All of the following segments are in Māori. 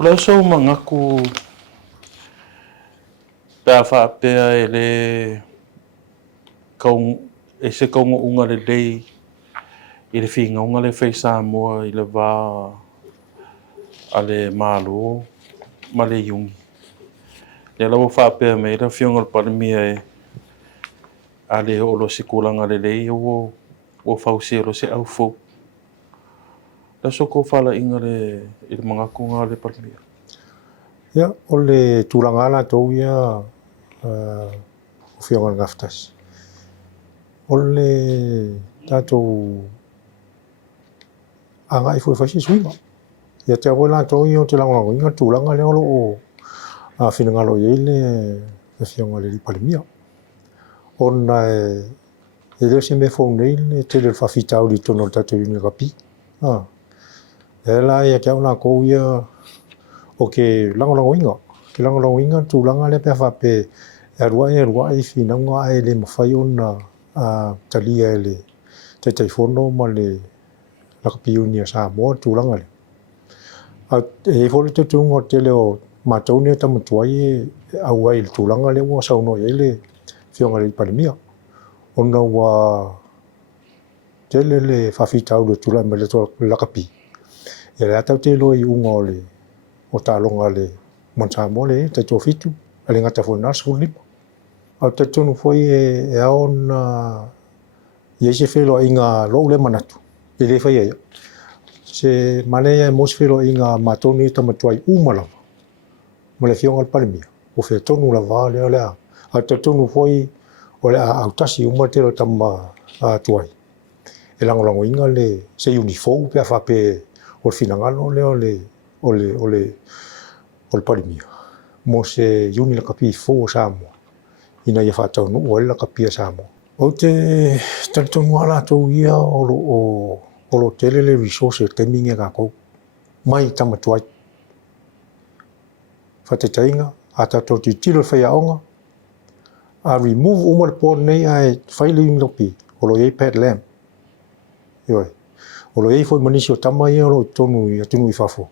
Wala so mangaku pa pea ele kau ese kau unga le dei ile finga unga le fei Samoa ile va ale malo male yung le la fa pea me la fionga pa mia ale o lo sikulanga le dei o fausi lo se au fo la so ko fala inga le ile mangaku nga le pa mia ya ole tulangala to ya fionga ngaftas ole tato anga ifo fasi suinga ya te wala to yo te langa inga tulanga le o finanga lo yele fionga le palmia ona ele se me fo nei te le fa fita o di tono tato ni kapi ela ya te ona ko ya oke langa inga ke langa inga tulanga le pe fa pe erwa I finanga ele mafai ona talia ele te telefono ma le la kapiunia Samoa tulanga le e fole te tungo te leo matone ta mutuai au ai tulanga le wa sauno ele fionga le palimia ona wa tele le fafita o tulanga me le to la kapi e la ta te lo I ungo le o talonga le mon Samoa le te tofitu ale ngata fona suli au te tunu foi e ona ye felo inga lo le manatu ele fai ya se malaya mos felo inga matoni tamatuai umala mole fionga palmia o fe tonu la vale ala a te tonu foi o le au tasi umatelo tama tuai e lango inga le se uniform pe fa pe o finangalo le o palmia mo se uni la kapi fo Samoa ina ia fa tonu o la kapi Samoa o te tonu ala to ia o lo tele le resource te minga ka ko mai tamatuai fa te tainga ata to ti tilo fa yaonga a remove umar po nei ai failing lopi o lo ye pet lamp yo o lo ye fo manisio tama ia lo tonu ia tunu I fafo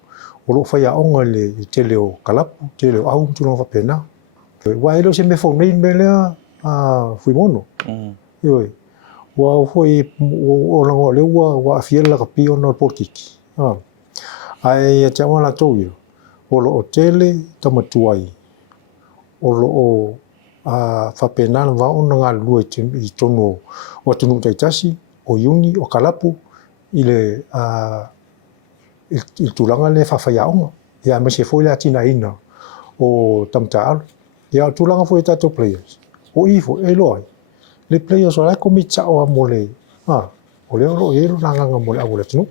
o lo fa yaonga le tele o kalapu tele au tunu fa pena wa elo se me fo nei mele fui mono yo wa foi o lango le wa fiel la kapi ona potiki ai te wala toyo o lo tele tamatuai o lo fa penal va ona nga lu I tono o tunu taitasi o yuni o kalapu ile il tulanga le fa yaonga ya me se foi la tina ina o tamtaal ya tulanga foi tato players o ifo eloi le players o la komitsa o mole o le ro yelo nanga mole a tunu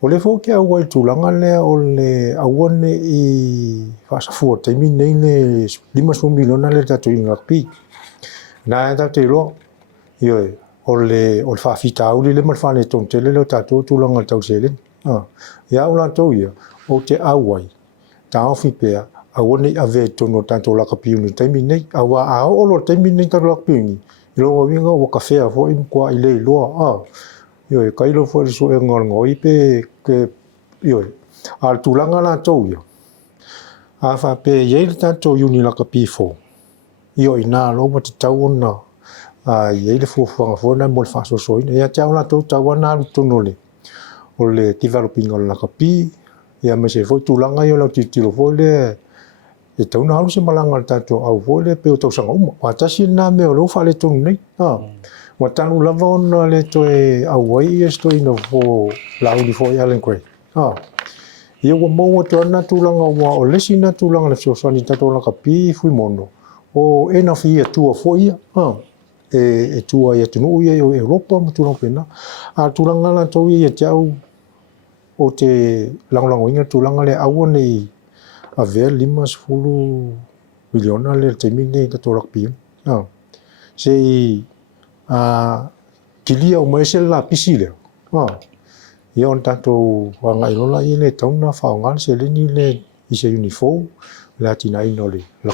o le fo ke au tulanga le o le awone I fa sa fu te min nei le 5 miliona le tato inga pi na ta te lo yo o le fa fita o le mal fa le ton te le tato tulanga tau sele ya ula to ia o te awai ta fi pe awone ave tono tanto la kapi ni te min nei awa o lo te min nei ta la kapi ni lo winga o kafe a fo im kwa ile lo yo e kailo fo so e ngoi pe ke yo al tulanga la to yo a fa pe ye tanto uni la kapi fo yo ina lo mo te tau na ye le fo na mo fa so ina ya tau la to tau na tuno le o le developing la kapi ya me se fo tulanga yo la titilo fo le e tau na alu se malanga tato au vole pe o tau sanga uma patasi na me o lo fa le tonu nei wa tanu lava ona le toe au wai esto ino fo la uni fo Allen Gray ia wa mau to na tulanga wa o lesi na tulanga le sosani tato la kapi fui mono o ena fi tu fo ia e tu ia tunu ia o Europa mo tulanga pena a tulanga la to ia tau o te langolango inga tulanga le au nei ave 50 miliona le te mingi ta torak pi sei kilia o mai se la pisile ia on tanto wanga ilola ile tauna fa ngal se le ni le I se uniform la tina inole la